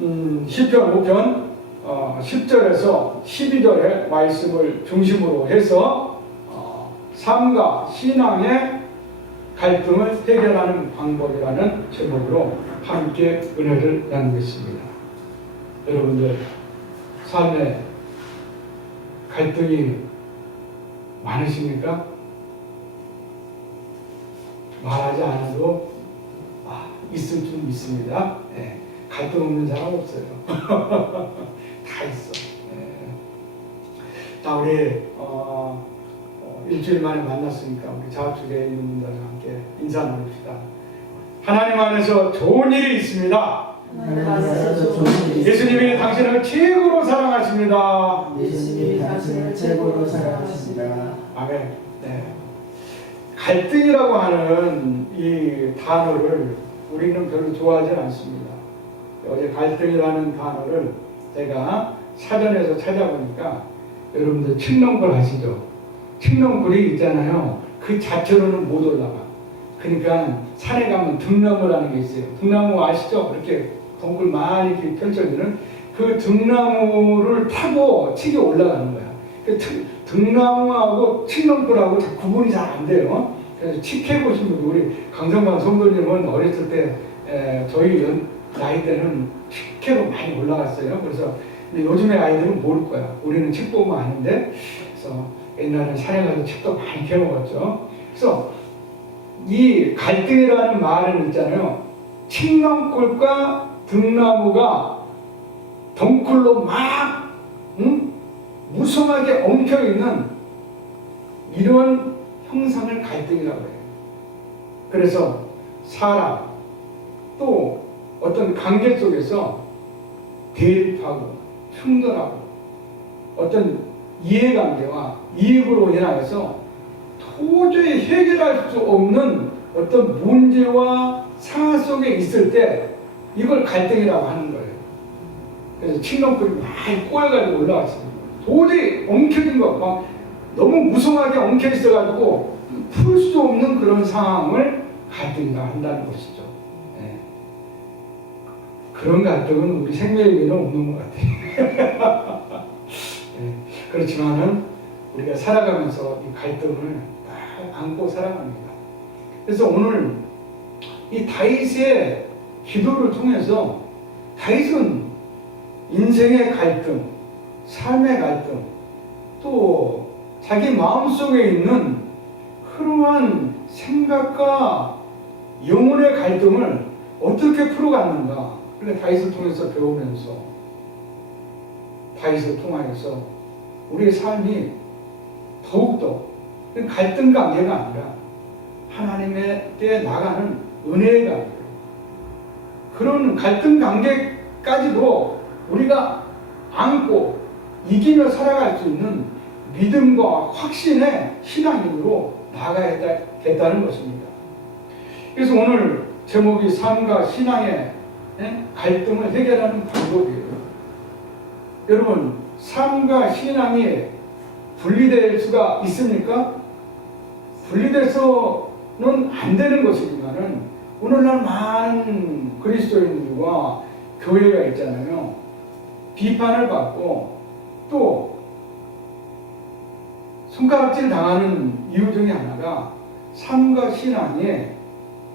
시편 5편 10절에서 12절의 말씀을 중심으로 해서 삶과 신앙의 갈등을 해결하는 방법이라는 제목으로 함께 은혜를 나누겠습니다. 여러분들 삶에 갈등이 많으십니까? 말하지 않아도 있을 줄 믿습니다. 네, 갈등 없는 사람 없어요. 다 있어. 네. 자, 우리 일주일 만에 만났으니까 우리 좌측에 있는 분들과 함께 인사 나눕시다. 하나님 안에서 좋은 일이 있습니다. 예수님이 당신을 최고로 사랑하십니다. 예수님이 당신을 최고로 사랑하십니다. 아멘. 네. 갈등이라고 하는 이 단어를 우리는 별로 좋아하지 않습니다. 어제 갈등이라는 단어를 제가 사전에서 찾아보니까 여러분들 칡렁굴 아시죠? 칡렁굴이 있잖아요. 그 자체로는 못 올라가. 그러니까 산에 가면 등나무라는 게 있어요. 등나무 아시죠? 이렇게 덩굴 많이 이렇게 펼쳐지는 그 등나무를 타고 치기 올라가는 거야. 등나무하고 칡렁굴하고 구분이 잘 안 돼요. 그래서 칡해 보신 분, 우리 강성관 성도님은 어렸을 때 저희 나이 때는 칡해로 많이 올라갔어요. 그래서 근데 요즘의 아이들은 모를 거야. 우리는 칡 보면 아는데, 그래서 옛날에 산에 가서 칡도 많이 캐먹었죠. 그래서 이 갈등이라는 말은 있잖아요. 칡렁굴과 등나무가 덩굴로 막 무성하게 엉켜있는 이런 형상을 갈등이라고 해요. 그래서 사람 또 어떤 관계 속에서 대립하고 충돌하고 어떤 이해관계와 이익으로 인하여서 도저히 해결할 수 없는 어떤 문제와 상황 속에 있을 때 이걸 갈등이라고 하는 거예요. 그래서 칡렁굴이 많이 꼬여가지고 올라왔습니다. 도저히 엉켜진 거, 막 너무 무성하게 엉켜 있어가지고 풀 수 없는 그런 상황을 갈등이라 한다는 것이죠. 네. 그런 갈등은 우리 생명에는 없는 것 같아요. 네. 그렇지만은 우리가 살아가면서 이 갈등을 안고 살아갑니다. 그래서 오늘 이 다윗의 기도를 통해서 다윗은 인생의 갈등, 삶의 갈등, 또 자기 마음속에 있는 그러한 생각과 영혼의 갈등을 어떻게 풀어갔는가. 그러니까 다윗을 통해서 배우면서 다윗을 통하여서 우리의 삶이 더욱더 갈등 관계가 아니라 하나님께 나가는 은혜의 관계, 그런 갈등 관계까지도 우리가 안고 이기며 살아갈 수 있는 믿음과 확신의 신앙인으로 나아가야겠다는 것입니다. 그래서 오늘 제목이 삶과 신앙의 갈등을 해결하는 방법이에요. 여러분, 삶과 신앙이 분리될 수가 있습니까? 분리돼서는 안 되는 것이지만은 오늘날 많은 그리스도인들과 교회가 있잖아요. 비판을 받고 또 손가락질 당하는 이유 중에 하나가 삶과 신앙이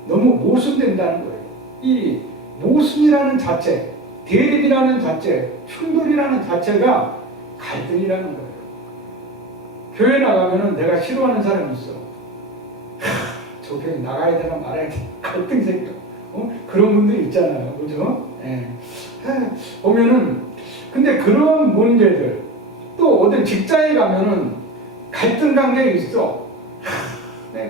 너무 모순된다는 거예요. 이 모순이라는 자체, 대립이라는 자체, 충돌이라는 자체가 갈등이라는 거예요. 교회 나가면은 내가 싫어하는 사람이 있어. 저 교회 나가야 되나 말아야 되나 갈등 생겨. 그런 분들이 있잖아요. 그죠? 예. 보면은 근데 그런 문제들, 또 어떤 직장에 가면은 갈등 관계가 있어.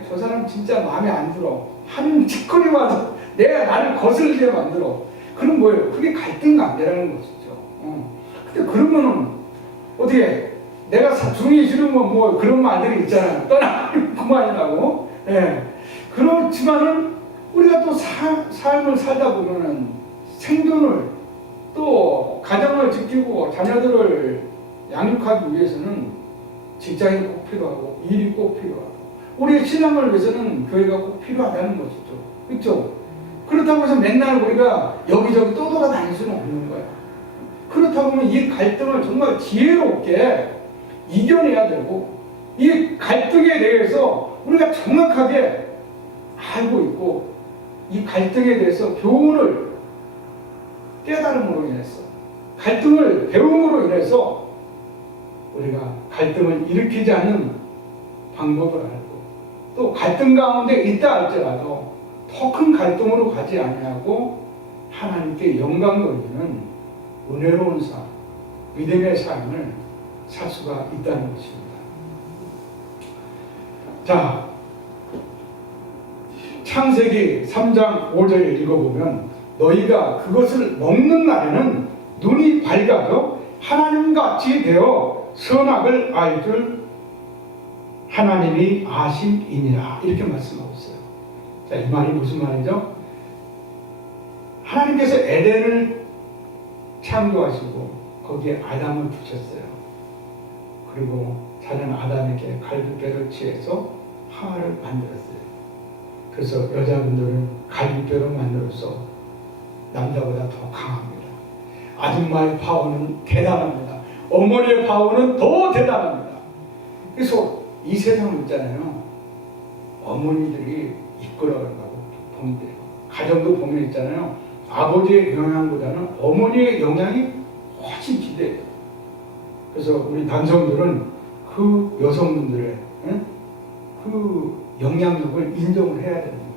저 사람 진짜 마음에 안 들어. 한 짓거리 와서 내가 나를 거슬리게 만들어. 그럼 뭐예요? 그게 갈등 관계라는 것이죠. 근데 그러면은 어떻게 내가 중이 싫으면 뭐 그런 말들이 있잖아요. 떠나면 그만이라고. 예. 그렇지만은 우리가 또 삶을 살다 보면은 생존을 또 가정을 지키고 자녀들을 양육하기 위해서는 직장이 꼭 필요하고 일이 꼭 필요하고 우리의 신앙을 위해서는 교회가 꼭 필요하다는 것이죠. 그렇죠? 그렇다고 해서 맨날 우리가 여기저기 떠돌아다닐 수는 없는 거예요. 그렇다고 하면 이 갈등을 정말 지혜롭게 이겨내야 되고, 이 갈등에 대해서 우리가 정확하게 알고 있고, 이 갈등에 대해서 교훈을 깨달음으로 인해서, 갈등을 배움으로 인해서 우리가 갈등을 일으키지 않는 방법을 알고, 또 갈등 가운데 있다 할지라도 더 큰 갈등으로 가지 아니하고 하나님께 영광 돌리는 은혜로운 삶, 믿음의 삶을 살 수가 있다는 것입니다. 자, 창세기 3장 5절에 읽어보면 너희가 그것을 먹는 날에는 눈이 밝아져 하나님같이 되어 선악을 알 줄 하나님이 아심이니라, 이렇게 말씀하고 있어요. 자, 이 말이 무슨 말이죠? 하나님께서 에덴을 창조하시고 거기에 아담을 두셨어요. 그리고 자녀 아담에게 갈비뼈를 취해서 하와를 만들었어요. 그래서 여자분들은 갈비뼈를 만들어서 남자보다 더 강합니다. 아줌마의 파워는 대단합니다. 어머니의 파워는 더 대단합니다. 그래서 이 세상을 있잖아요, 어머니들이 이끌어간다고 보면 돼요. 가정도 보면 있잖아요, 아버지의 영향보다는 어머니의 영향이 훨씬 기대해요. 그래서 우리 남성들은 그 여성분들의 그 영향력을 인정을 해야 되는 거예요.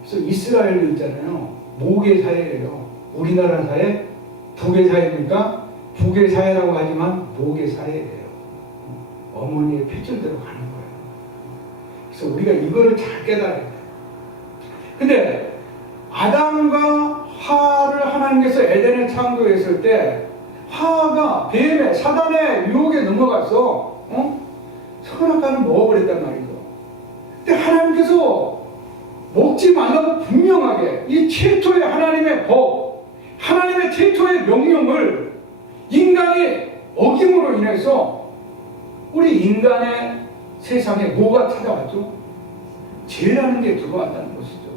그래서 이스라엘도 있잖아요, 모계 사회예요. 우리나라 사회 북의 사회니까 북의 사회라고 하지만 모계 사회예요. 어머니의 필줄대로 가는 거예요. 그래서 우리가 이거를 잘 깨달아야 돼요. 근데 아담과 하와를 하나님께서 에덴에 창조했을 때 하와가 뱀의 사단의 유혹에 넘어가서 선악과를 먹어버렸단 말이죠. 근데 하나님께서 먹지 말라고 분명하게 이 최초의 하나님의 법, 하나님의 최초의 명령을 인간이 어김으로 인해서 우리 인간의 세상에 뭐가 찾아왔죠? 죄라는 게 들어왔다는 것이죠.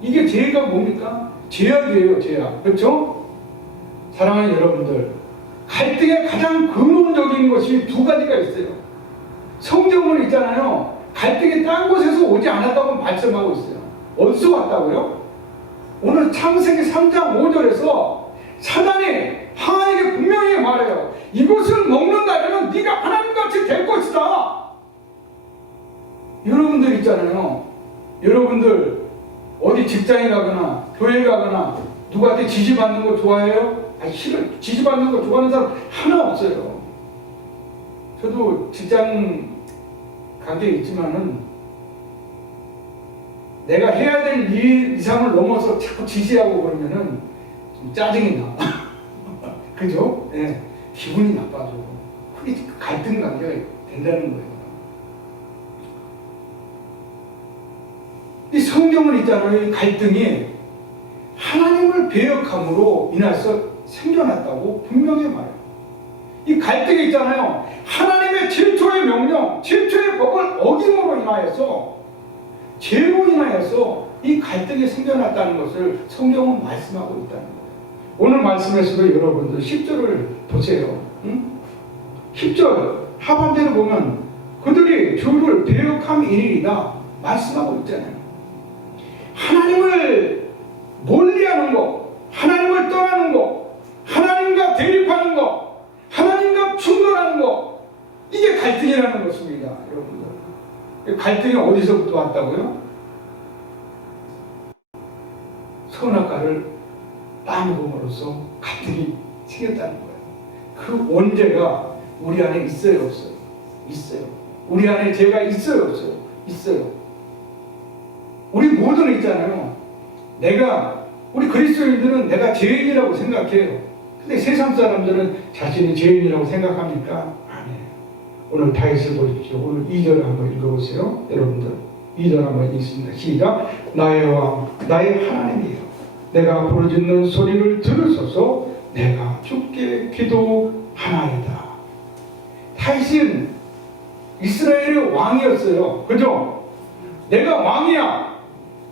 이게 죄가 뭡니까? 죄악이에요, 죄악. 그렇죠? 사랑하는 여러분들, 갈등의 가장 근원적인 것이 두 가지가 있어요. 성경은 있잖아요, 갈등이 딴 곳에서 오지 않았다고 말씀하고 있어요. 어디서 왔다고요? 오늘 창세기 3장 5절에서 사단이 하와에게 분명히 말해요. 이것을 먹는 날에는 네가 하나님같이 될 것이다. 여러분들 있잖아요, 여러분들 어디 직장에 가거나 교회 가거나 누구한테 지지받는 거 좋아해요? 아니, 싫어요. 지지받는 거 좋아하는 사람 하나 없어요. 저도 직장 관계에 있지만은 내가 해야 될 일 이상을 넘어서 자꾸 지시하고 그러면은 좀 짜증이 나. 그죠? 네. 기분이 나빠져. 그게 갈등 관계가 된다는 거예요. 이 성경은 있잖아요, 이 갈등이 하나님을 배역함으로 인해서 생겨났다고 분명히 말해요. 이 갈등이 있잖아요, 하나님의 최초의 명령, 최초의 법을 어김으로 인하여서, 죄로 인하여서 이 갈등이 생겨났다는 것을 성경은 말씀하고 있다는 거예요. 오늘 말씀에서도 여러분들 10절을 보세요. 10절 하반절을 보면 그들이 주를 배역함이니이다 말씀하고 있잖아요. 하나님을 멀리하는 것, 하나님을 떠나는 것, 하나님과 대립하는 것, 하나님과 충돌하는 것, 이게 갈등이라는 것입니다, 여러분들. 갈등이 어디서부터 왔다고요? 선악과를 따먹음으로써 갈등이 생겼다는 거예요. 그 원죄가 우리 안에 있어요, 없어요? 있어요. 우리 안에 죄가 있어요, 없어요? 있어요. 우리 모두는 있잖아요. 우리 그리스도인들은 내가 죄인이라고 생각해요. 근데 세상 사람들은 자신이 죄인이라고 생각합니까? 아니에요. 오늘 다윗을 보십시오. 오늘 2절 한번 읽어보세요. 여러분들 2절 한번 읽습니다. 시작. 나의 왕, 나의 하나님이여, 내가 부르짖는 소리를 들으소서. 내가 주께 기도하나이다. 다윗은 이스라엘의 왕이었어요. 그죠? 내가 왕이야.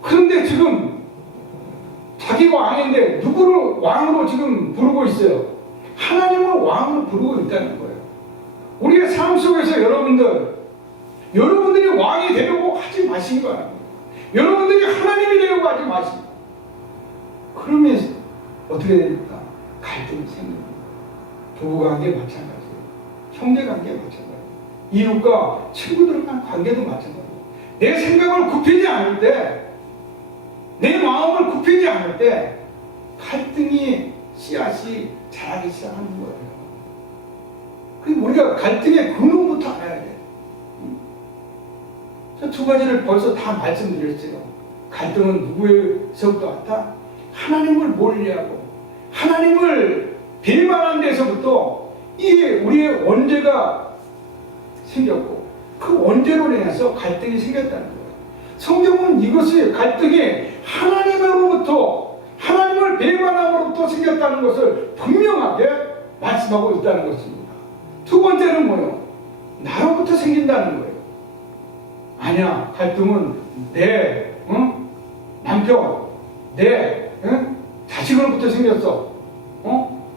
그런데 지금 지금 부르고 있어요. 하나님을 왕으로 부르고 있다는 거예요. 우리의 삶 속에서 여러분들이 왕이 되려고 하지 마시기 바랍니다. 여러분들이 하나님이 되려고 하지 마시고. 그러면 어떻게 됩니까? 갈등이 생깁니다. 부부관계 마찬가지예요. 형제관계 마찬가지예요. 이웃과 친구들 간 관계도 마찬가지예요. 내 생각을 굽히지 않을 때, 내 마음을 굽히지 않을 때 갈등이 씨앗이 자라기 시작하는 거예요. 그럼 우리가 갈등의 근원부터 알아야 돼요. 두 가지를 벌써 다 말씀드렸어요. 갈등은 누구에서부터 왔다? 하나님을 멀리하고 하나님을 배반한 데서부터 이게 우리의 원죄가 생겼고 그 원죄로 인해서 갈등이 생겼다는 거예요. 성경은 이것이 갈등이 하나님으로부터 하나님을 배반함으로부터 생겼다는 것을 분명하게 말씀하고 있다는 것입니다. 두 번째는 뭐예요? 나로부터 생긴다는 거예요. 아니야, 갈등은 내 남편, 내 자식으로부터 생겼어.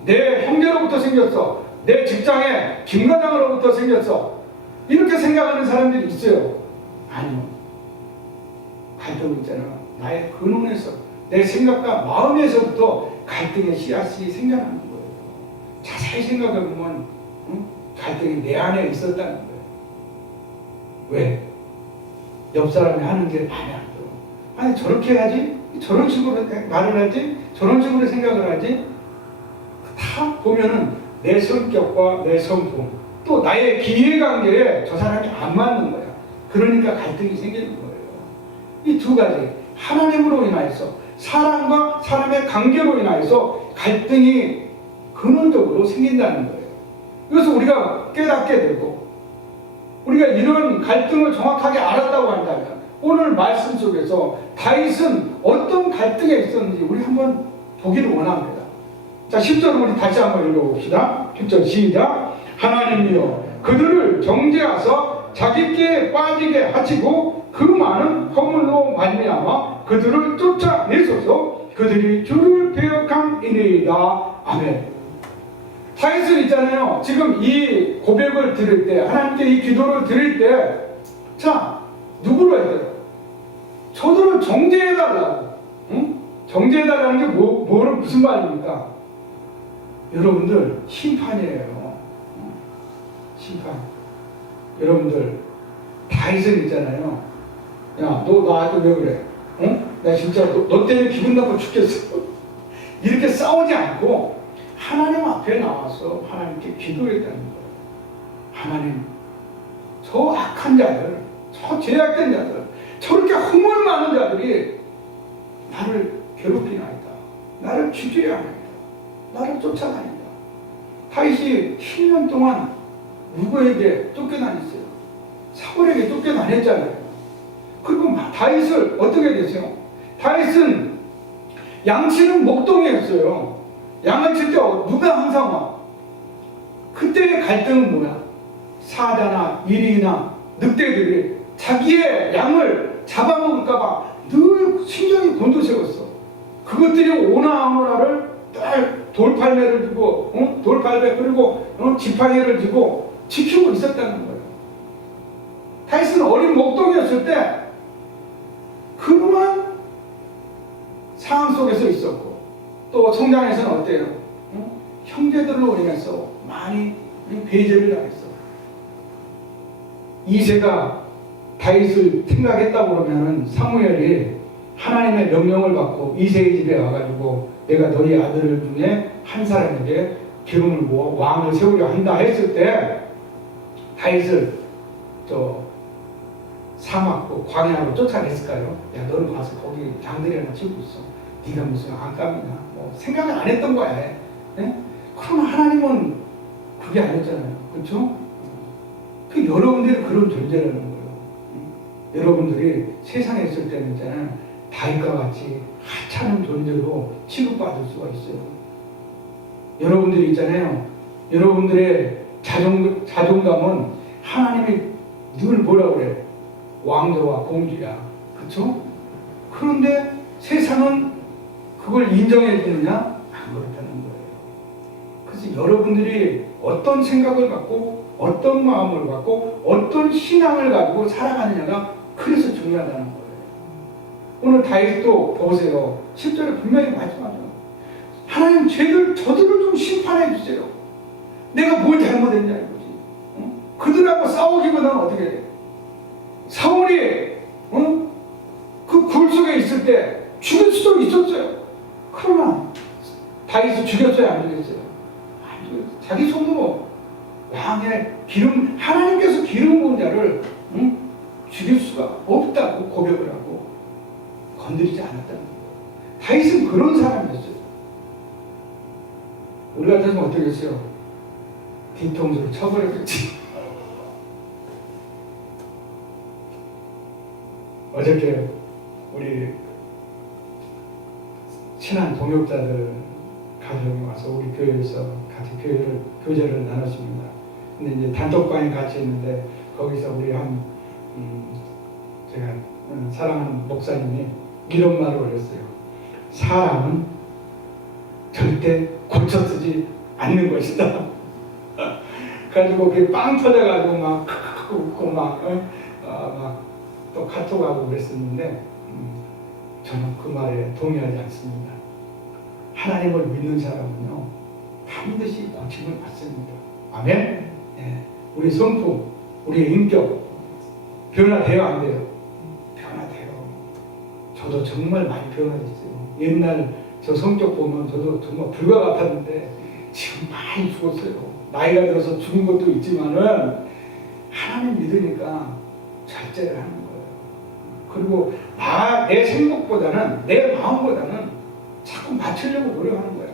내 형제로부터 생겼어. 내 직장의 김과장으로부터 생겼어. 이렇게 생각하는 사람들이 있어요. 아니요. 갈등은 있잖아. 나의 근원에서, 내 생각과 마음에서부터 갈등의 씨앗이 생겨나는 거예요. 자세히 생각해보면 갈등이 내 안에 있었다는 거예요. 왜? 옆 사람이 하는 게 마음에 안 들어. 아니 저렇게 해야지? 저런 식으로 말을 하지? 저런 식으로 생각을 하지? 다 보면은 내 성격과 내 성품 또 나의 기회관계에 저 사람이 안 맞는 거야. 그러니까 갈등이 생기는 거예요. 이 두 가지, 하나님으로 인하여서 사람과 사람의 관계로 인하여서 갈등이 근원적으로 생긴다는 거예요. 이것을 우리가 깨닫게 되고 우리가 이런 갈등을 정확하게 알았다고 한다면 오늘 말씀 속에서 다윗은 어떤 갈등에 있었는지 우리 한번 보기를 원합니다. 자, 10절 우리 다시 한번 읽어봅시다. 10절 시작. 하나님이여 그들을 정죄하사 자기께 빠지게 하시고 그 많은 허물로 말미암아 그들을 쫓아내소서. 그들이 주를 배역함이니이다. 아멘. 다윗은 있잖아요. 지금 이 고백을 드릴 때, 하나님께 이 기도를 드릴 때, 자, 누구로 해야 돼요? 저들을 정죄해달라고. 응? 정죄해달라는 게 무슨 말입니까? 여러분들, 심판이에요. 심판. 여러분들, 다윗은 있잖아요. 야, 너 나한테 왜 그래? 응? 나 진짜 너 때문에 기분 나빠 죽겠어. 이렇게 싸우지 않고, 하나님 앞에 나와서 하나님께 기도했다는 거예요. 하나님, 저 악한 자들, 저 죄악된 자들, 저렇게 허물 많은 자들이 나를 괴롭히나이다. 나를 죽여야합니다. 나를 쫓아다니다. 다윗이 10년 동안 누구에게 쫓겨다녔어요? 사울에게 쫓겨다녔잖아요. 그리고 다윗을 어떻게 됐어요? 다윗은 양치는 목동이었어요. 양을 칠 때 누가 항상 와? 그때의 갈등은 뭐야? 사자나 이리나 늑대들이 자기의 양을 잡아먹을까봐 늘 신경이 곤두세웠어. 그것들이 오나오나를 돌팔매를 주고, 돌팔매 그리고 지팡이를 주고 지키고 있었다는 거예요. 다윗은 어린 목동이었을 때 그러한 상황 속에서 있었고 또 성장에서는 어때요? 형제들로 인해서 많이 배제를 당했어. 이새가 다윗을 생각했다고 그러면 사무엘이 하나님의 명령을 받고 이새의 집에 와가지고 내가 너희 아들 중에 한 사람에게 기름을 부어 왕을 세우려 한다 했을 때 다윗을 사막고 광야로 쫓아냈을까요? 야, 너는 가서 거기 양들이나 치고 있어. 네가 무슨 안감이냐? 뭐 생각을 안 했던 거야. 네? 그러면 하나님은 그게 아니었잖아요. 그렇죠? 그 여러분들이 그런 존재라는 거예요. 여러분들이 세상에 있을 때는 있잖아요. 다윗과 같이 하찮은 존재로 취급받을 수가 있어요. 여러분들이 있잖아요. 여러분들의 자존감은 하나님이 늘 뭐라 그래? 왕조와 공주야. 그렇죠? 그런데 세상은 그걸 인정해 주느냐? 안 그렇다는 거예요. 지금 여러분들이 어떤 생각을 갖고 어떤 마음을 갖고 어떤 신앙을 가지고 살아가느냐가 그래서 중요하다는 거예요. 오늘 다윗도 보세요. 10절에 분명히 말씀하죠. 하나님 저들을 좀 심판해 주세요. 내가 뭘 잘못했냐 이거지. 그들하고 싸우기보다는 어떻게 해요? 사울이 그 굴 속에 있을 때 죽일 수도 있었어요. 그러나 다윗을 죽였어요? 안 죽였어요? 안 죽였어요. 자기 손으로 왕의 하나님께서 기름 부은 자를 죽일 수가 없다고 고백을 하고 건드리지 않았다는 거예요. 다윗은 그런 사람이었어요. 우리 같으면 어떻게 했어요? 뒤통수를 쳐버렸겠지. 어저께 우리 친한 동역자들 가족이 와서 우리 교회에서 같이 교제를 나눴습니다. 근데 이제 단톡방에 같이 있는데 거기서 우리 제가 사랑하는 목사님이 이런 말을 올렸어요. 사람은 절대 고쳐 쓰지 않는 것이다. 그래가지고 그게 빵 터져가지고 막 웃고 막 또 카톡하고 그랬었는데 저는 그 말에 동의하지 않습니다. 하나님을 믿는 사람은요 반드시 고침을 받습니다. 아멘. 네. 우리 성품, 우리의 인격 변화돼요 안 돼요? 변화돼요. 저도 정말 많이 변화됐어요. 옛날 저 성격 보면 저도 정말 불과 같았는데 지금 많이 죽었어요. 나이가 들어서 죽은 것도 있지만은 하나님 믿으니까 절제를 하는 거예요. 그리고 내 생각보다는 내 마음보다는 자꾸 맞추려고 노력하는 거예요.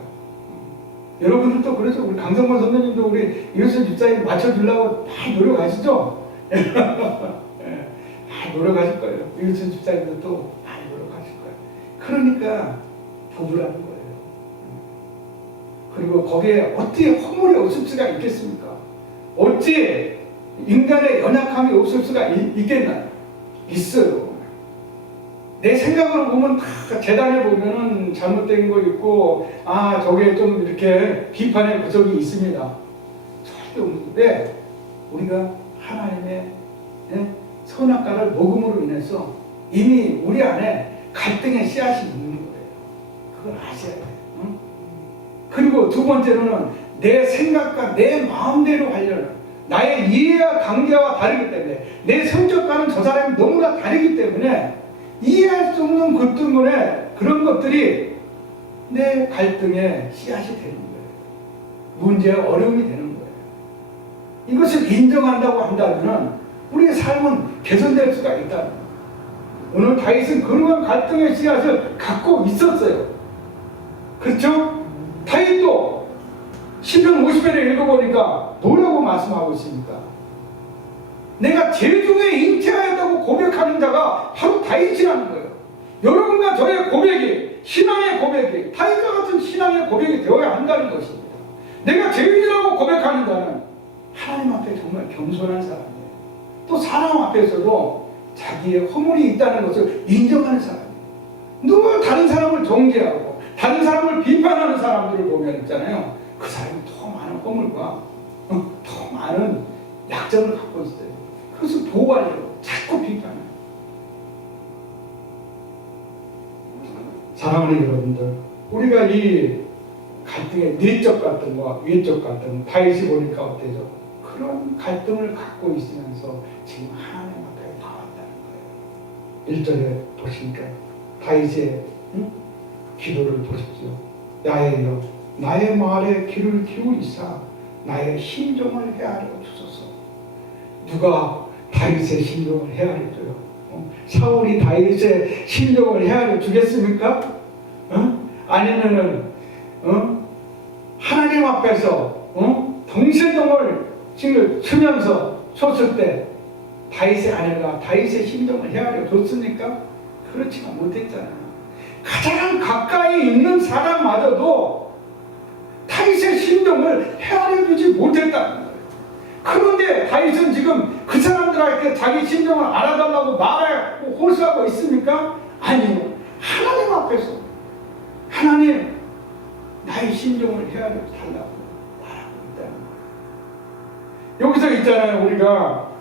여러분들도 그렇죠. 우리 강성만 선생님도 우리 이효선 집사님 맞춰주려고 많이 노력하시죠? 많이 노력하실 거예요. 이효선 집사님도 또 많이 노력하실 거예요. 그러니까 부부라는 거예요. 그리고 거기에 어떻게 허물이 없을 수가 있겠습니까? 어찌 인간의 연약함이 없을 수가 있겠나요? 있어요. 내 생각으로 보면 다 재단에 보면은 잘못된 거 있고 저게 좀 이렇게 비판의 구석이 있습니다. 절대 없는데 우리가 하나님의 선악과를 먹음으로 인해서 이미 우리 안에 갈등의 씨앗이 있는 거예요. 그걸 아셔야 돼요. 응? 그리고 두 번째로는 내 생각과 내 마음대로 하려는 나의 이해와 관계와 다르기 때문에 내 성격과는 저 사람이 너무나 다르기 때문에 이해할 수 없는 것 때문에 그런 것들이 내 갈등의 씨앗이 되는 거예요. 문제의 어려움이 되는 거예요. 이것을 인정한다고 한다면 우리의 삶은 개선될 수가 있다는 거예요. 오늘 다윗은 그러한 갈등의 씨앗을 갖고 있었어요. 그렇죠? 다윗도 시편 50편을 읽어보니까 뭐라고 말씀하고 있습니까? 내가 제중에 잉태하였다고 고백하는 자가 바로 다윗이라는 거예요. 여러분과 저의 고백이, 신앙의 고백이 다윗과 같은 신앙의 고백이 되어야 한다는 것입니다. 내가 죄인이라고 고백하는 자는 하나님 앞에 정말 겸손한 사람이에요. 또 사람 앞에서도 자기의 허물이 있다는 것을 인정하는 사람이에요. 누구 다른 사람을 정죄하고 다른 사람을 비판하는 사람들을 보면 있잖아요. 그 사람이 더 많은 허물과 더 많은 약점을 갖고 있어요. 그것을 보호하려고 자꾸 비판해요. 사랑하는 여러분들, 우리가 이 갈등의 내적 갈등과 외적 갈등, 다윗이 보니까 어때죠? 그런 갈등을 갖고 있으면서 지금 하나님 앞에 나왔다는 거예요. 1절에 보시니까 다윗의 기도를 보십시오. 야훼여 나의 말에 귀를 기울이사 나의 심정을 헤아려 주소서. 누가 다윗의 심정을 헤아려 줘요? 사울이 다윗의 심정을 헤아려 주겠습니까? 아니면은 하나님 앞에서 동시동을 치면서 쳤을 때 다윗의 아내가 다윗의 심정을 헤아려 줬습니까? 그렇지가 못했잖아요. 가장 가까이 있는 사람마저도 다윗의 심정을 헤아려 주지 못했다는 거예요. 그런데 다윗은 지금 그 사람들한테 자기 심정을 알아달라고 말하고 호소하고 있습니까? 아니요. 하나님 앞에서 하나님 나의 심정을 헤아려 달라고 있다는 거예요. 여기서 있잖아요. 우리가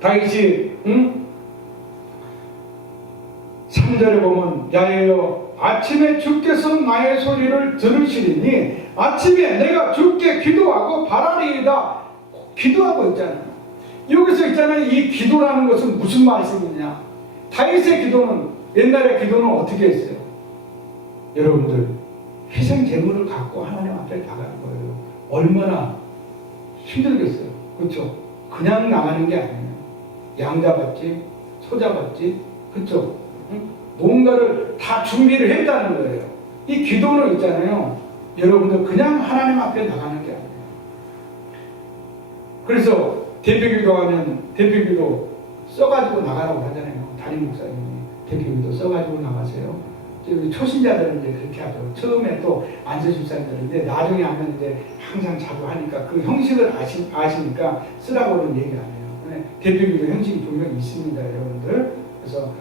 다윗이 3절에 보면 야훼여 아침에 주께서 나의 소리를 들으시리니 아침에 내가 주께 기도하고 바라리이다. 기도하고 있잖아요. 여기서 있잖아요. 이 기도라는 것은 무슨 말씀이냐. 다윗의 기도는 옛날의 기도는 어떻게 했어요? 여러분들 희생 제물을 갖고 하나님 앞에 나가는 거예요. 얼마나 힘들겠어요. 그렇죠? 그냥 나가는 게 아니에요. 양 잡았지, 소 잡았지, 그렇죠? 뭔가를 다 준비를 했다는 거예요. 이 기도는 있잖아요. 여러분들 그냥 하나님 앞에 나가는 게 아니에요. 그래서 대표기도하면 대표기도 써가지고 나가라고 하잖아요. 담임 목사님이 대표기도 써가지고 나가세요. 초신자들은 이제 그렇게 하죠. 처음에 또 앉으실 사람들인데 나중에 하면 이제 항상 자주 하니까 그 형식을 아시니까 쓰라고는 얘기 안 해요. 대표기도 형식이 분명히 있습니다, 여러분들. 그래서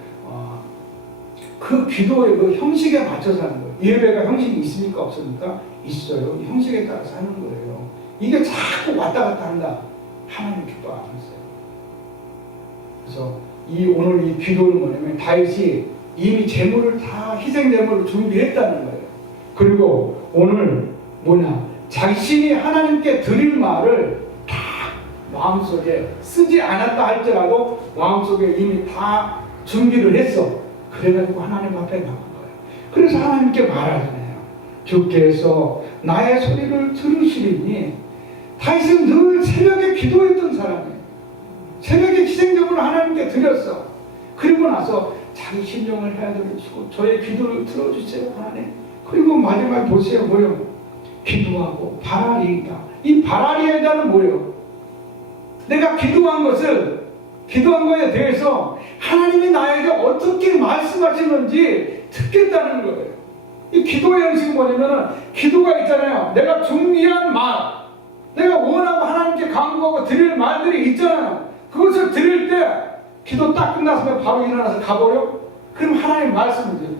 그 기도의 그 형식에 맞춰서 하는 거예요. 예배가 형식이 있습니까? 없습니까? 있어요. 이 형식에 따라서 하는 거예요. 이게 자꾸 왔다 갔다 한다. 하나님 기도 안 했어요. 그래서 오늘 이 기도는 뭐냐면 다윗이 이미 제물을 다 희생 제물을 준비했다는 거예요. 그리고 오늘 자신이 하나님께 드릴 말을 다 마음속에 쓰지 않았다 할지라도 마음속에 이미 다 준비를 했어. 그래가지고 하나님 앞에 나간 거예요. 그래서 하나님께 말하잖아요. 주께서 나의 소리를 들으시리니. 다윗은 늘 새벽에 기도했던 사람이에요. 새벽에 희생적으로 하나님께 드렸어. 그리고 나서 자기 심정을 헤아려주시고 저의 기도를 들어주세요, 하나님. 그리고 마지막에 보세요. 뭐요? 기도하고 바라리이다. 이 바라리이다는 뭐예요? 내가 기도한 거에 대해서 하나님이 나에게 어떻게 말씀하시는지 듣겠다는 거예요. 이 기도의 형식이 뭐냐면은 기도가 있잖아요. 내가 준비한 말, 내가 원하고 하나님께 간구하고 드릴 말들이 있잖아요. 그것을 드릴 때 기도 딱 끝났으면 바로 일어나서 가버려? 그럼 하나님 말씀이죠.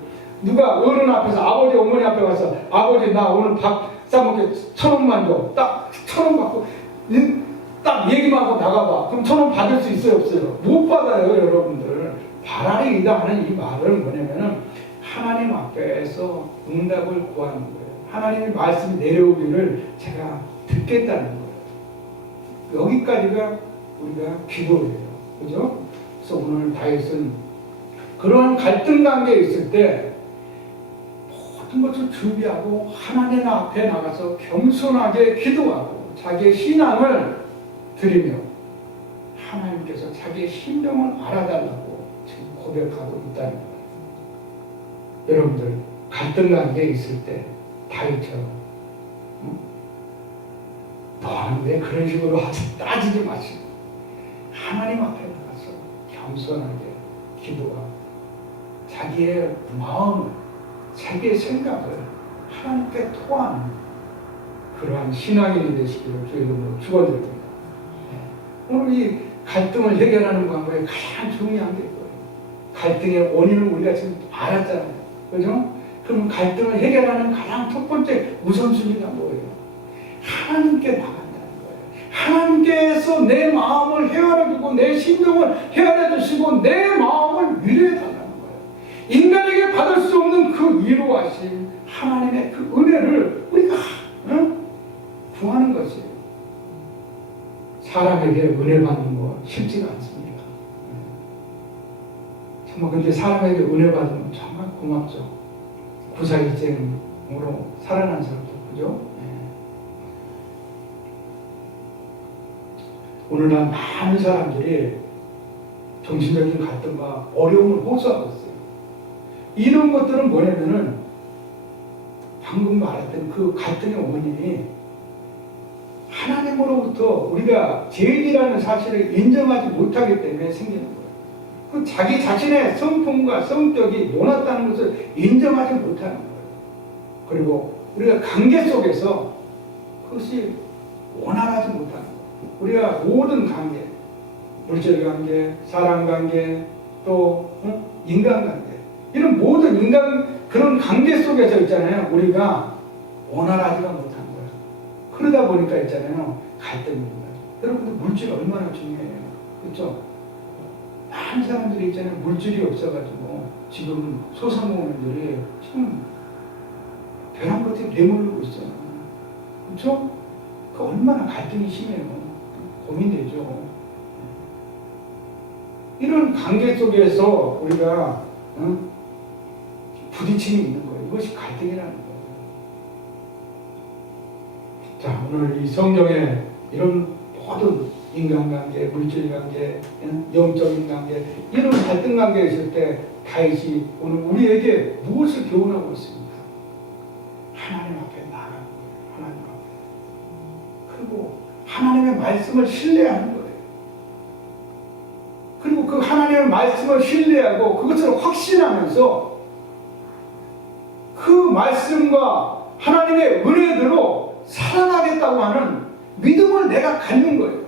누가 어른 앞에서 아버지 어머니 앞에 가서 아버지 나 오늘 밥 싸먹게 1,000원만 줘. 딱 1,000원 받고 딱 얘기만 하고 나가봐. 그럼 1,000원 받을 수 있어요 없어요? 못 받아요 여러분들. 바라리이다 하는 이 말은 뭐냐면은 하나님 앞에서 응답을 구하는 거예요. 하나님의 말씀이 내려오기를 제가 듣겠다는 거예요. 여기까지가 우리가 기도예요. 그죠? 그래서 오늘 다윗은 그러한 갈등 관계에 있을 때 모든 것을 준비하고 하나님 앞에 나가서 겸손하게 기도하고 자기의 신앙을 드리며 하나님께서 자기의 심정을 알아달라고 지금 고백하고 있다는 거예요. 여러분들 갈등 관계에 있을 때 다윗처럼 너는 왜 그런 식으로 따지지 마시고 하나님 앞에 나가서 겸손하게 기도하고 자기의 마음을 자기의 생각을 하나님께 토하는 그러한 신앙인이 되시기를 주의 이름으로 축원드립니다. 오늘 이 갈등을 해결하는 방법에 가장 중요한 게 뭐예요? 갈등의 원인을 우리가 지금 알았잖아요. 그죠? 그럼 갈등을 해결하는 가장 첫 번째 우선순위가 뭐예요? 하나님께 나간다는 거예요. 하나님께서 내 마음을 헤아려주고 내 심정을 헤아려주시고 내 마음을 위로해달라는 거예요. 인간에게 받을 수 없는 그 위로하심 하나님의 그 은혜를 우리가 구하는 것이에요. 사람에게 은혜 받는 거 쉽지가 않습니다. 정말 근데 사람에게 은혜 받으면 정말 고맙죠. 구사일생으로 살아난 사람들, 그죠? 오늘날 많은 사람들이 정신적인 갈등과 어려움을 호소하고 있어요. 이런 것들은 뭐냐면은 방금 말했던 그 갈등의 원인이 하나님으로부터 우리가 죄인이라는 사실을 인정하지 못하기 때문에 생기는 거예요. 그 자기 자신의 성품과 성격이 못났다는 것을 인정하지 못하는 거예요. 그리고 우리가 관계 속에서 그것이 원활하지 못하는 거예요. 우리가 모든 관계, 물질 관계, 사람 관계, 또 인간 관계, 이런 모든 인간 그런 관계 속에서 있잖아요. 우리가 원활하지가 못한 거예요. 그러다 보니까 있잖아요. 갈등입니다. 여러분들 물질 얼마나 중요해요. 그렇죠? 많은 사람들이 있잖아요. 물질이 없어가지고 지금 소상공인들이 지금 벼랑 끝에 내몰리고 있어요. 그렇죠? 그 얼마나 갈등이 심해요. 고민되죠. 이런 관계 속에서 우리가 부딪힘이 있는 거예요. 이것이 갈등이라는 거예요. 자, 오늘 이 성경에 이런 모든 인간관계, 물질관계, 영적인 관계, 이런 갈등관계에 있을 때 다윗이 오늘 우리에게 무엇을 교훈하고 있습니까? 하나님 앞에 나가는 거예요. 하나님 앞에. 그리고 하나님의 말씀을 신뢰하는 거예요. 그리고 그 하나님의 말씀을 신뢰하고 그것을 확신하면서 그 말씀과 하나님의 은혜대로 살아가겠다고 하는 믿음을 내가 갖는 거예요.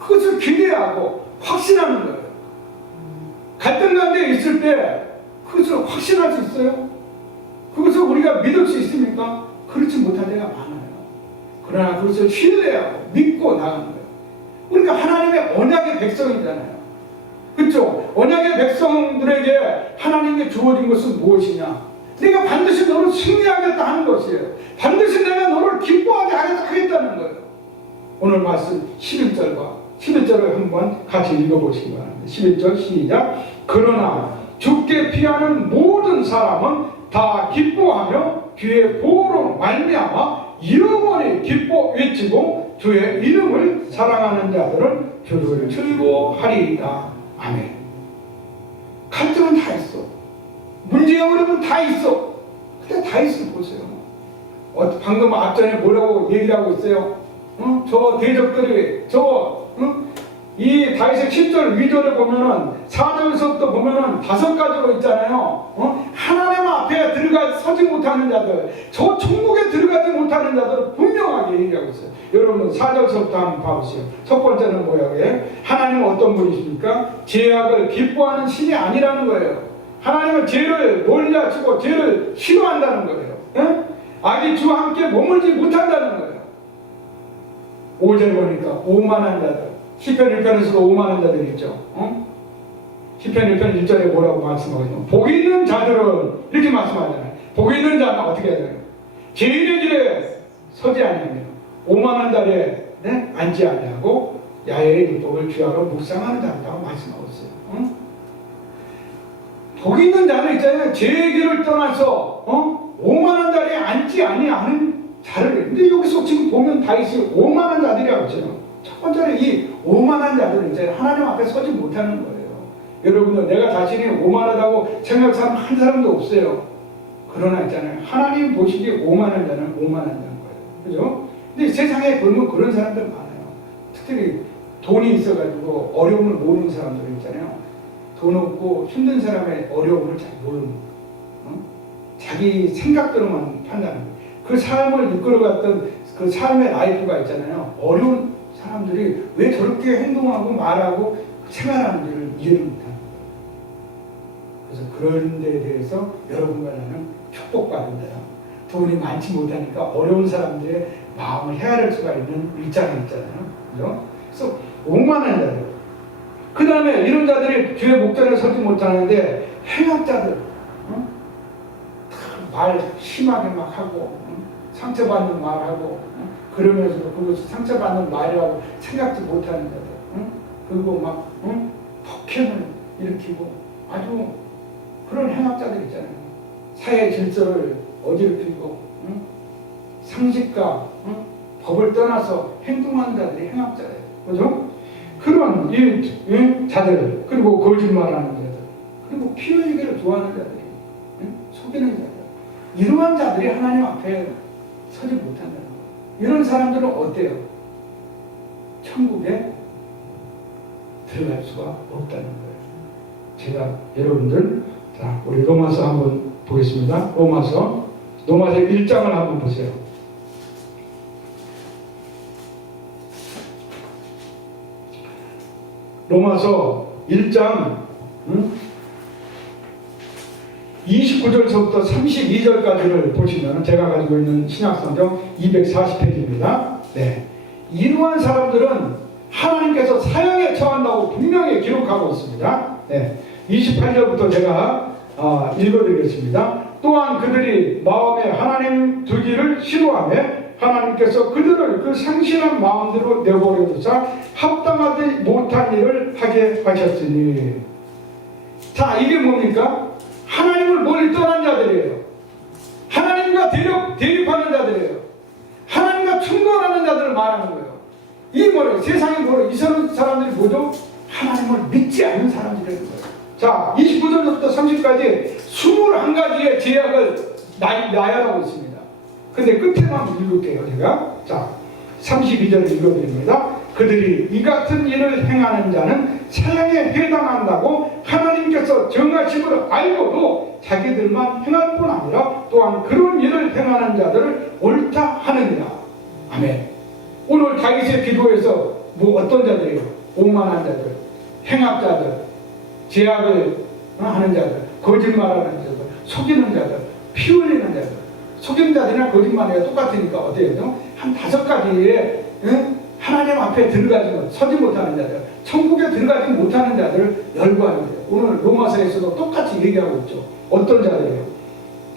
그것을 기대하고 확신하는 거예요. 갈등 관계에 있을 때 그것을 확신할 수 있어요? 그것을 우리가 믿을 수 있습니까? 그렇지 못할 때가 많아요. 그러나 그것을 신뢰하고 믿고 나가는 거예요. 우리가 하나님의 언약의 백성이잖아요. 그렇죠? 언약의 백성들에게 하나님께 주어진 것은 무엇이냐? 내가 반드시 너를 승리하겠다 하는 것이에요. 반드시 내가 너를 기뻐하게 하겠다는 거예요. 오늘 말씀 11절을 한번 같이 읽어보시기 바랍니다. 11절 시작. 그러나 주께 피하는 모든 사람은 다 기뻐하며 주의 보호로 말미암아 영원히 기뻐 외치고 주의 이름을 사랑하는 자들은 주를 즐거워하리이다. 아멘. 갈등은 다 있어. 문제 어려움은 다 있어. 근데 다윗을 보세요. 방금 앞전에 뭐라고 얘기를 하고 있어요? 저 대적들이 이 다윗의 10절 위절에 보면은 4절에서부터 보면은 5가지로 있잖아요. 하나님 앞에 서지 못하는 자들, 저 천국에 들어가지 못하는 자들을 분명하게 얘기하고 있어요. 여러분 4절서부터 한번 봐보세요. 첫 번째는 뭐예요? 하나님은 어떤 분이십니까? 죄악을 기뻐하는 신이 아니라는 거예요. 하나님은 죄를 멀리하시고 죄를 싫어한다는 거예요. 예? 악이 주와 함께 머물지 못한다는 거예요. 5절 보니까 오만한 자들, 시편 1편에서도 오만한 자들 있죠. 시편 1편 1절에 뭐라고 말씀하고 있나요? 복 있는 자들은 이렇게 말씀하잖아요. 복 있는 자는 어떻게 해야 돼요? 죄인의 길에 서지 아니하며 오만한 자리에 앉지 아니하고 야훼의 율법을 귀하로 묵상하는 자라고 말씀하고 있어요. 복 있는 자는 있잖아요. 죄의 길을 떠나서 오만한 자리에 앉지 아니하는 자를. 근데 여기서 지금 보면 다윗이 오만한 자들이라고 했잖아요. 첫 번째는 이 오만한 자들은 이제 하나님 앞에 서지 못하는 거예요. 여러분들 내가 자신이 오만하다고 생각하는 한 사람도 없어요. 그러나 있잖아요. 하나님 보시기에 오만한 자는 오만한 자인 거예요. 그죠? 근데 세상에 보면 그런 사람들 많아요. 특히 돈이 있어가지고 어려움을 모르는 사람들 있잖아요. 돈 없고 힘든 사람의 어려움을 잘 모르는, 자기 생각대로만 판단하는, 그 삶을 이끌어갔던 그 삶의 라이프가 있잖아요. 어려운 사람들이 왜 저렇게 행동하고 말하고 생활하는지를 이해를 못하는 거예요. 그래서 그런 데에 대해서 여러분과 나는 축복받은 데라. 돈이 많지 못하니까 어려운 사람들의 마음을 헤아릴 수가 있는 입장이 있잖아요. 그죠? 그래서 오만한 자들. 그 다음에 이런 자들이 주의 목전에 서지 못하는데 행악자들, 말 심하게 막 하고, 상처받는 말하고, 그러면서도 그것이 상처받는 말이라고 생각지 못하는 자들, 그리고 막 폭행을 일으키고 아주 그런 행악자들 있잖아요. 사회 질서를 어지럽히고 상식과 법을 떠나서 행동하는 자들이 행악자예요. 그죠? 그런 이 자들, 그리고 거짓말하는 자들, 그리고 피 흘리기를 좋아하는 자들이, 속이는 자들, 이러한 자들이 하나님 앞에 서지 못한다는 거예요. 이런 사람들은 어때요? 천국에 들어갈 수가 없다는 거예요. 제가 여러분들, 자, 우리 로마서 한번 보겠습니다. 로마서 1장을 한번 보세요. 로마서 1장 29절서부터 32절까지를 보시면 제가 가지고 있는 신약성경 240페이지입니다. 네. 이러한 사람들은 하나님께서 사형에 처한다고 분명히 기록하고 있습니다. 네. 28절부터 제가 읽어드리겠습니다. 또한 그들이 마음에 하나님 두기를 싫어하며 하나님께서 그들을 그 상실한 마음대로 내버려두사 합당하지 못한 일을 하게 하셨으니. 자, 이게 뭡니까? 하나님을 멀리 떠난 자들이에요. 하나님과 대립하는 자들이에요. 하나님과 충돌하는 자들을 말하는 거예요. 이 뭐예요? 세상에 뭐예요? 이 사람들이 뭐죠? 하나님을 믿지 않는 사람들이라는 거예요. 자, 29절부터 30까지 21가지의 제약을 나열하고 있습니다. 근데 끝에만 읽을게요, 제가. 자, 32절을 읽어드립니다. 그들이 이 같은 일을 행하는 자는 사형에 해당한다고 하나님께서 정하심을 알고도 자기들만 행할 뿐 아니라 또한 그런 일을 행하는 자들을 옳다 하느니라. 아멘. 오늘 다윗의 기도에서 뭐 어떤 자들이에요? 오만한 자들, 행악자들, 제약을 하는 자들, 거짓말하는 자들, 속이는 자들, 피 흘리는 자들. 속이는 자들이나 거짓말이나 똑같으니까 어때요? 한 5가지의 하나님 앞에 들어가지 서지 못하는 자들, 천국에 들어가지 못하는 자들을 열거하는 거예요. 오늘 로마서에서도 똑같이 얘기하고 있죠. 어떤 자들이에요?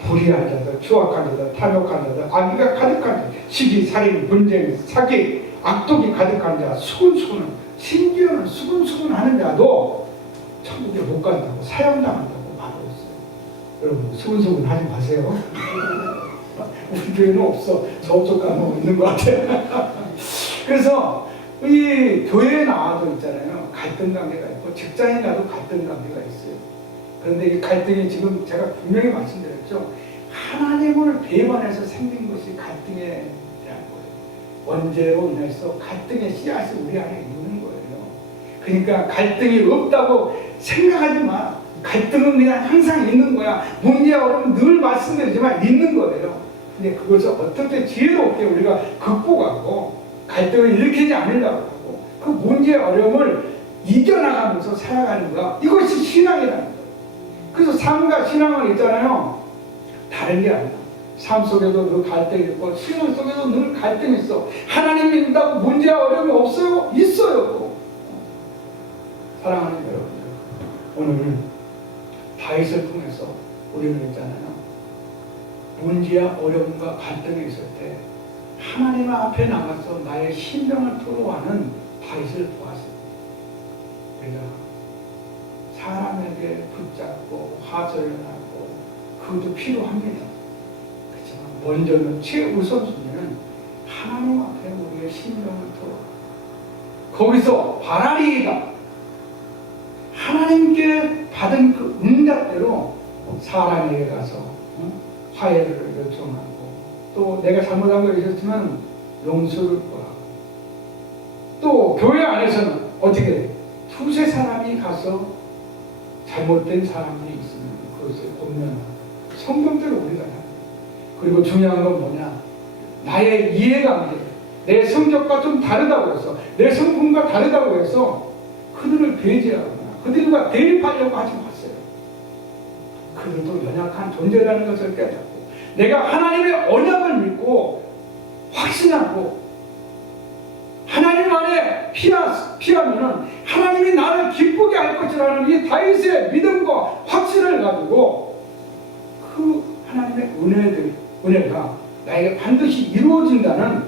불의한 자들, 추악한 자들, 탐욕한 자들, 악의가 가득한 자들, 시기, 살인, 분쟁, 사기, 악독이 가득한 자, 수근수근, 심지어는 수근수근하는 자도 천국에 못 간다고, 사형당한다고 말하고 있어요. 여러분, 수근수근 하지 마세요. 우리 교회는 없어. 저쪽 가면 있는 것 같아요. 그래서 이 교회에 나와도 있잖아요. 갈등 관계가 있고 직장에 가도 갈등 관계가 있어요. 그런데 이 갈등이 지금 제가 분명히 말씀드렸죠. 하나님을 배반해서 생긴 것이 갈등에 대한 거예요. 원죄로 인해서 갈등의 씨앗이 우리 안에 있는 거예요. 그러니까 갈등이 없다고 생각하지 마. 갈등은 그냥 항상 있는 거야. 문제가 어려우면 늘 말씀드리지만 있는 거예요. 근데 그것을 어떻게 지혜롭게 우리가 극복하고 갈등을 일으키지 않으려고 하고 그 문제의 어려움을 이겨나가면서 살아가는 거야. 이것이 신앙이라는 거예요. 그래서 삶과 신앙은 있잖아요. 다른 게 아니야. 삶 속에도 늘 갈등이 있고 신앙 속에도 늘 갈등이 있어. 하나님 믿는다고 문제와 어려움이 없어요? 있어요. 사랑하는 여러분들, 오늘 다윗을 통해서 우리는 있잖아요. 문제와 어려움과 갈등이 있을 때 하나님 앞에 나가서 나의 심령을 토로하는 다윗을 보았습니다. 우리가 사람에게 붙잡고 화절하고 그것도 필요합니다. 그렇지만 먼저는 최우선순위는 하나님 앞에 우리의 심령을 토로하고 거기서 바라리이다. 하나님께 받은 그 응답대로 사람에게 가서 화해를 요청하고 또 내가 잘못한 거 있었으면 용서를 구하고 또 교회 안에서는 어떻게 돼? 두세 사람이 가서 잘못된 사람들이 있으면 그것을 권면하고 성경대로 우리가 해야 돼. 그리고 중요한 건 뭐냐? 나의 이해관계, 내 성격과 좀 다르다고 해서 내 성품과 다르다고 해서 그들을 배제하거나 그들과 대립하려고 하지 마세요. 그들도 연약한 존재라는 것을 깨닫고 내가 하나님의 언약을 믿고 확신하고 하나님 안에 피하면은 하나님이 나를 기쁘게 할 것이라는 이 다윗의 믿음과 확신을 가지고 그 하나님의 은혜가 나에게 반드시 이루어진다는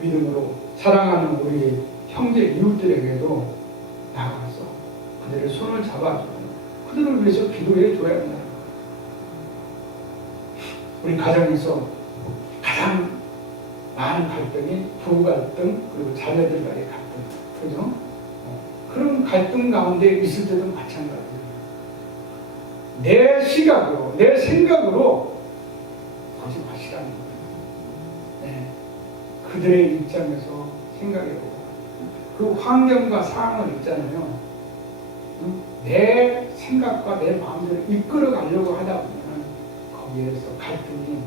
믿음으로 사랑하는 우리 형제 이웃들에게도 나가서 그들의 손을 잡아주고 그들을 위해서 기도해 줘야 한다. 우리 가정에서 가장 많은 갈등이 부부 갈등 그리고 자녀들과의 갈등, 그죠? 그런 갈등 가운데 있을 때도 마찬가지예요. 내 시각으로, 내 생각으로 보지 마시라는 거예요. 네. 그들의 입장에서 생각해보고 그 환경과 상황을 있잖아요. 내 생각과 내 마음대로 이끌어 가려고 하다 보면 거기에서 갈등이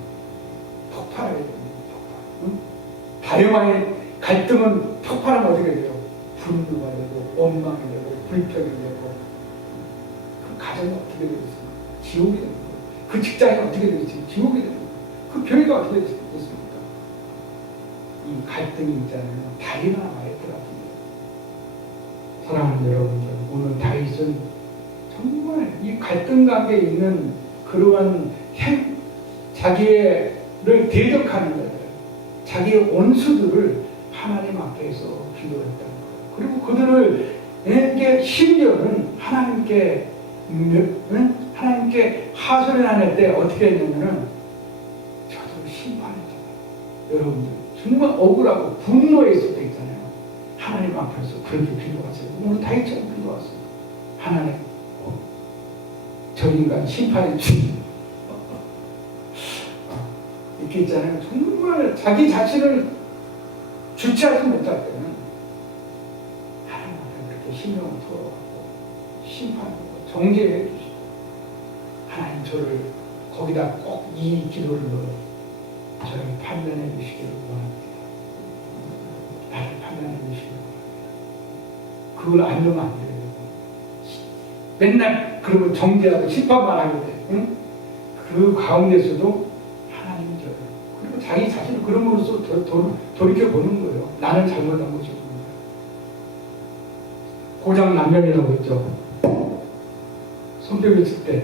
폭발하게 됩니다. 다양한 갈등은 폭발하면 어떻게 돼요? 분노가 되고 원망이 되고 불평이 되고 그 가정이 어떻게 되겠습니까? 지옥이 되는 거예요. 그 직장이 어떻게 되겠습니까? 지옥이 되는 거예요. 그 교회가 어떻게 되겠습니까? 이 갈등이 있잖아요. 다리가 나와야 들어갑니다. 사랑하는 여러분들, 오늘 다윗은 정말 이 갈등 관계에 있는 그러한 자기를 대적하는 자들, 자기의 원수들을 하나님 앞에서 기도했다는 거예요. 그리고 그들을 심지어는 하나님께 하소연 안 할 때 어떻게 했냐면은 저도 심판했잖아요. 여러분들 정말 억울하고 분노했을 때 있잖아요. 하나님 앞에서 그렇게 기도하세요. 오늘 다윗처럼 기도하세요. 하나님, 저 인간 심판해 주님. 이렇게 있잖아요. 정말 자기 자신을 주체하지 못할 때는 하나님 앞에 그렇게 심령을 털어가고 심판하고 정죄해 주시고 하나님 저를 거기다 꼭 이 기도를 넣어 저를 판단해 주시기를 원합니다. 나를 판단해 주시기를 원합니다. 그걸 안 넣으면 안 돼요. 맨날 그러면 정죄하고 심판만 하게 돼. 응? 그 가운데서도 하나님이 저를 그리고 자기 자신을 그럼으로써 돌이켜보는 거예요. 나는 잘못한 것이구나. 고장난면이라고 했죠. 손뼉을 칠 때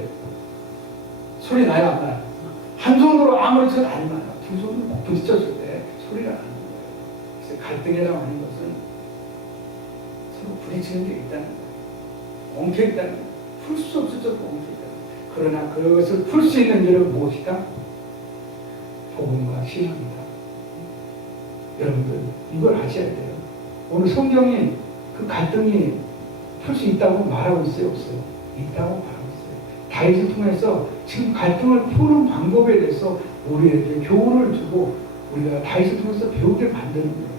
소리 나요 안 나요? 한 손으로 아무리 쳐도 안 나요. 두 손으로 부딪혔을 때 소리가 나는 거예요. 그래서 갈등이라고 하는 것은 서로 부딪히는 게 있다는 거예요. 엉켜 있다는 거예요. 풀 수 없을 정도로 엉켜 있다는 거예요. 그러나 그것을 풀 수 있는 일은 무엇이다? 복음과 신앙이다. 여러분들 이걸 아셔야 돼요. 오늘 성경이 그 갈등이 풀 수 있다고 말하고 있어요? 없어요? 있다고 말하고 있어요. 다윗을 통해서 지금 갈등을 푸는 방법에 대해서 우리에게 교훈을 주고 우리가 다윗을 통해서 배우게 만드는 거예요.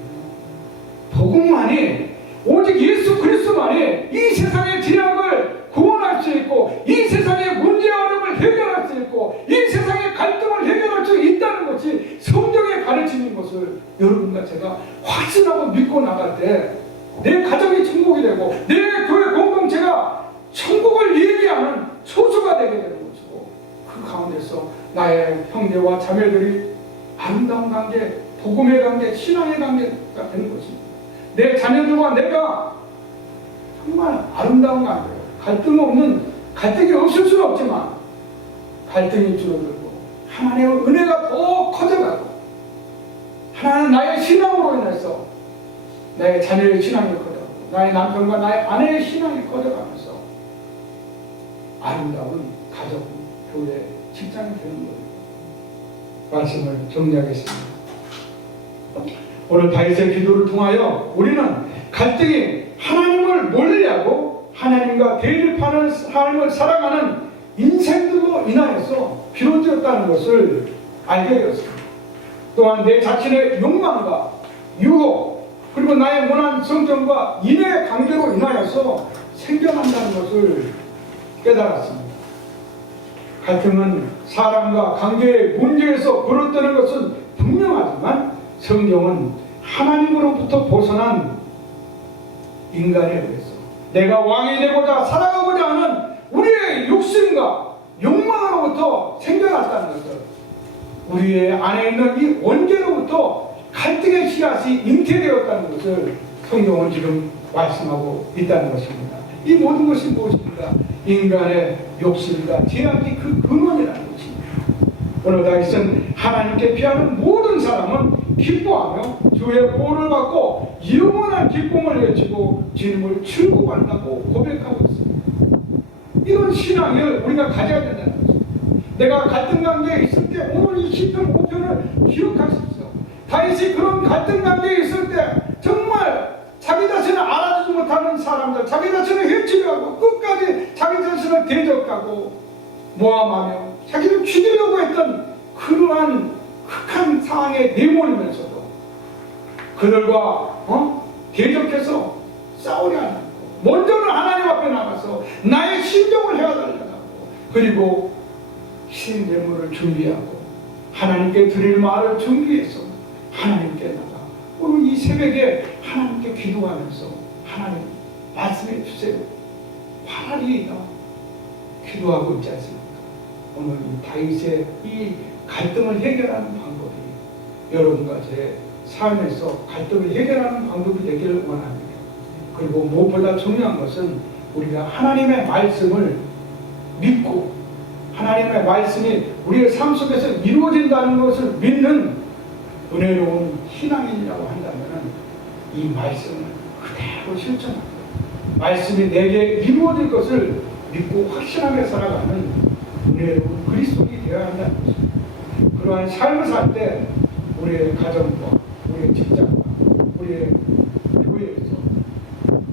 복음만이 오직 예수 그리스도만이 이 세상의 죄악을 구원할 수 있고 이 세상의 문제와 어려움을 해결할 수 있고 이 세상의 갈등을 해결할 수 있다는 것이 성경에 가르치는 것을 여러분과 제가 확신하고 믿고 나갈 때 내 가정이 천국이 되고 내 교회 공동체가 천국을 예비하는 소수가 되게 되는 것이고 그 가운데서 나의 형제와 자매들이 아름다운 관계, 복음의 관계, 신앙의 관계가 되는 것입니다. 내 자녀들과 내가 정말 아름다운 관계, 갈등이 없을 수는 없지만 갈등이 줄어들고 하나님의 은혜가 더 커져가고 하나님 나의 신앙으로 인해서 나의 자녀의 신앙이 커져가고 나의 남편과 나의 아내의 신앙이 커져가면서 아름다운 가정, 교회, 직장이 되는 거예요. 말씀을 정리하겠습니다. 오늘 다윗의 기도를 통하여 우리는 갈등이 하나님을 멀리하고 하나님과 대립하는 삶을 살아가는 인생들로 인하여서 비롯되었다는 것을 알게 되었습니다. 또한 내 자신의 욕망과 유혹 그리고 나의 원한 성정과 인의 관계로 인하여서 생겨난다는 것을 깨달았습니다. 갈등은 사람과 관계의 문제에서 비롯되는 것은 분명하지만 성경은 하나님으로부터 벗어난 인간에 의해서 내가 왕이 되고자 살아가고자 하는 우리의 욕심과 욕망으로부터 생겨났다는 것을 우리의 안에 있는 이 원죄로부터 갈등의 씨앗이 잉태되었다는 것을 성경은 지금 말씀하고 있다는 것입니다. 이 모든 것이 무엇입니까? 인간의 욕심과 죄악이 그 근원이라는 것입니다. 오늘 다윗은 하나님께 피하는 모든 사람은 기뻐하며 주의 보호를 받고 영원한 기쁨을 외치고 주님을 출구한다고 고백하고 있습니다. 이런 신앙을 우리가 가져야 된다는 것입니다. 내가 갈등 관계에 있을 때 오늘 이 시편 5편을 기억하십시오. 다윗이 그런 갈등 관계에 있을 때 정말 자기 자신을 알아주지 못하는 사람들, 자기 자신을 해치려 하고 끝까지 자기 자신을 대적하고 모함하며 자기를 죽이려고 했던 그러한 극한 상황에 내몰리면서도 그들과 대적해서 싸우려 하는 거. 먼저는 하나님 앞에 나가서 나의 심정을 헤아달라고 하고 그리고 신제물을 준비하고 하나님께 드릴 말을 준비해서 하나님께 나가 오늘 이 새벽에 하나님께 기도하면서 하나님 말씀해 주세요. 파라리가 기도하고 있지 않습니까? 오늘 이 다윗의 이 갈등을 해결하는 방법이 여러분과 제 삶에서 갈등을 해결하는 방법이 되기를 원합니다. 그리고 무엇보다 중요한 것은 우리가 하나님의 말씀을 믿고 하나님의 말씀이 우리의 삶 속에서 이루어진다는 것을 믿는 은혜로운 신앙인이라고 한다면 이 말씀을 그대로 실천합니다. 말씀이 내게 이루어질 것을 믿고 확신하게 살아가는 은혜로운 그리스도인이 되어야 한다는 것입니다. 그러한 삶을 살 때 우리의 가정과 우리의 직장과 우리의 교회에서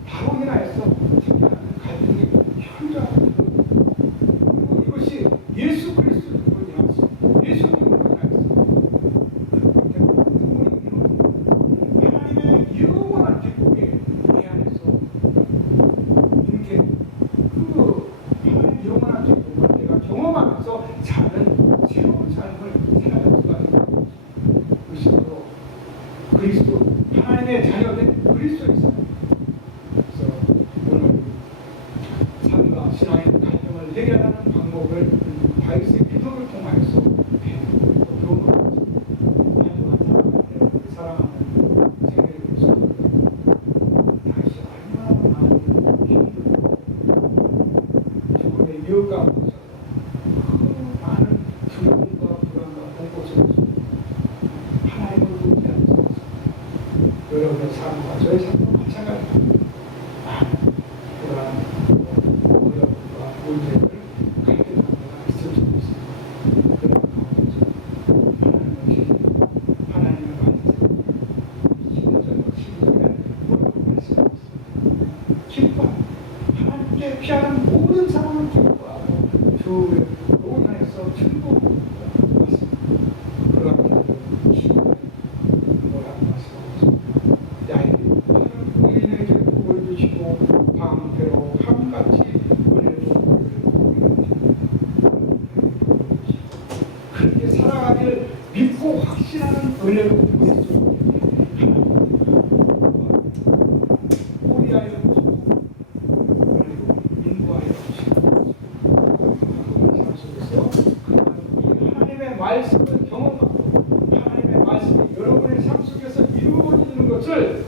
바로 인하여서 생겨나는 갈등이 현저하고 그리고 이것이 예수 그리스도로 인하여서 예수님으로 인하여서 하나님의 영원한 기쁨이 내 안에서 이렇게 그 하나님의 영원한 기쁨을 내가 경험하면서 사는 새로운 삶을 살아갈 수가 있는 것입니다. 그것이 바로 그리스도 하나님의 자녀된 그리스도의 삶. 그래서 오늘 삶과 신앙의 갈등을 해결하는 방법을 다윗의 기도를 통하여서 배우고 배우는 것입니다. 사랑하는 생애를 위해서 다윗이 얼마나 많은 힘들고 죽음의 위협 가운데서 그 많은 두려움과 불안과 공포 속에서 하나님을 의지하는 속에서 여러분의 삶과 저의 삶과 마찬가지입니다. 많은 그러한 어려움과 문제를 갈등하는 데가 있을 수 있습니다. 그런 가운데서 하나님을 기도하고 하나님의 말씀을 12절과 12절에 뭐라고 말씀하고 있습니다. 기뻐하고 하나님께 피하는 모든 상황을 기뻐하고 주의 로나에서 즐거움을 받습니다. 그러한 기도를 뭐라고 말씀하고 있습니다. 야일이 하나님 의인에게 복을 주시고 방패로 함같이 은혜로 복을 그렇게 살아가기를 믿고 확신하는 은혜로 그리스도 호리하여 주시고 은혜로 인도하여 주시고 삶 속에서 이 하나님의 말씀을 경험하고 하나님의 말씀이 여러분의 삶 속에서 이루어지는 것을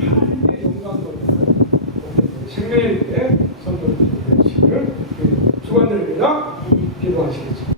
하나님께 영광 돌리는 생명의 위에 선도를 주시기를 축원드립니다. 기도하시겠습니다.